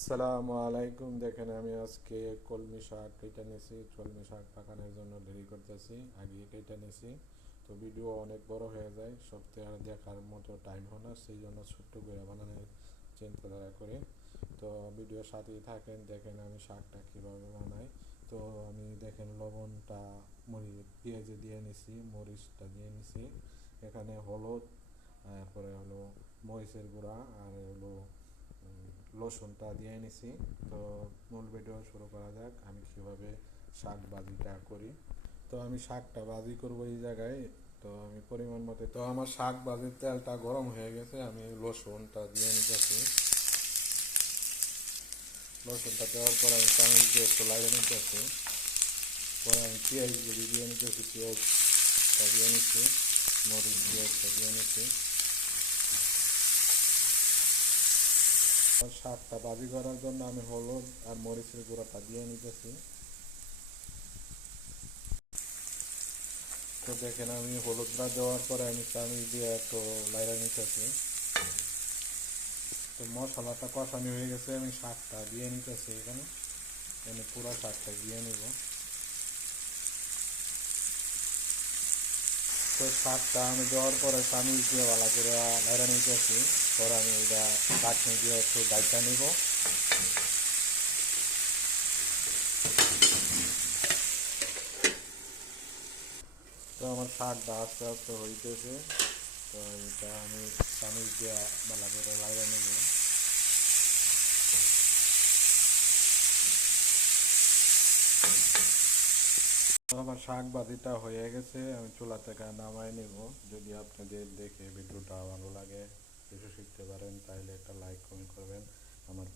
আসসালামু আলাইকুম। দেখেন আমি আজকে কলমি শাক কেটে নিয়েছি। কলমি শাক পাকানোর জন্য দেরি করতেছি, আগে কেটে নিয়েছি। তো ভিডিও অনেক বড় হয়ে যায়, সপ্তাহে আর দেখার মতো টাইম হয় না, সেই জন্য ছোট্ট করে বানানোর চিন্তাধারা করে। তো ভিডিওর সাথেই থাকেন, দেখেন আমি শাকটা কীভাবে বানাই। তো আমি দেখেন লবণটা পেঁয়াজে দিয়ে নিছি, মরিচটা দিয়ে নিছি, এখানে হলুদ, তারপরে হলো মরিচের গুঁড়া, আর হলো রসুনটা দিয়ে নিছি। তো মূল ভিডিও শুরু করা যাক, আমি কীভাবে শাক ভাজিটা করি। তো আমি শাকটা ভাজি করবো এই জায়গায়। তো আমি পরিমাণ মতো, তো আমার শাক ভাজির তেলটা গরম হয়ে গেছে, আমি রসুনটা দিয়ে নিতেছি। রসুনটা দেওয়ার পর আমি চামচ দিয়ে একটু লাগিয়ে নিতেছি। পরে আমি পেঁয়াজগুলি দিয়ে নিতেছি, পেঁয়াজটা দিয়ে নিচ্ছি, মরিচ পেঁয়াজটা দিয়ে নিচ্ছি। শাকটা ভাজি করার জন্য আমি হলুদ আর মরিচের গুঁড়োটা দিয়ে নিতেছি। তো দেখেন আমি হলুদটা দেওয়ার পরে আমি চামিচ দিয়ে একটু লাইড়া নিতেছি। তো মশলাটা কষানো হয়ে গেছে, আমি শাকটা দিয়ে নিতেছি। এখানে এখানে পুরো শাকটা দিয়ে নিব। তো শাকটা আমি দেওয়ার পরে চামিচ দিয়ে ভালো করে লাইড়া নিতেছি। পরে আমি এটা চাটনি দিয়ে একটু ডাইটা নিব। তো আমার শাকটা আস্তে আস্তে হইতেছে। তো এটা আমি চামিচ দিয়ে ভালো করে লাইড়া নিব। আমার শাক ভাজিটা হয়ে গেছে, আমি চুলা থেকে নামাই নিব। যদি আপনাদের দেখে ভিডিওটা ভালো লাগে, কিছু শিখতে পারেন, তাহলে একটা লাইক কমেন্ট করবেন। আমার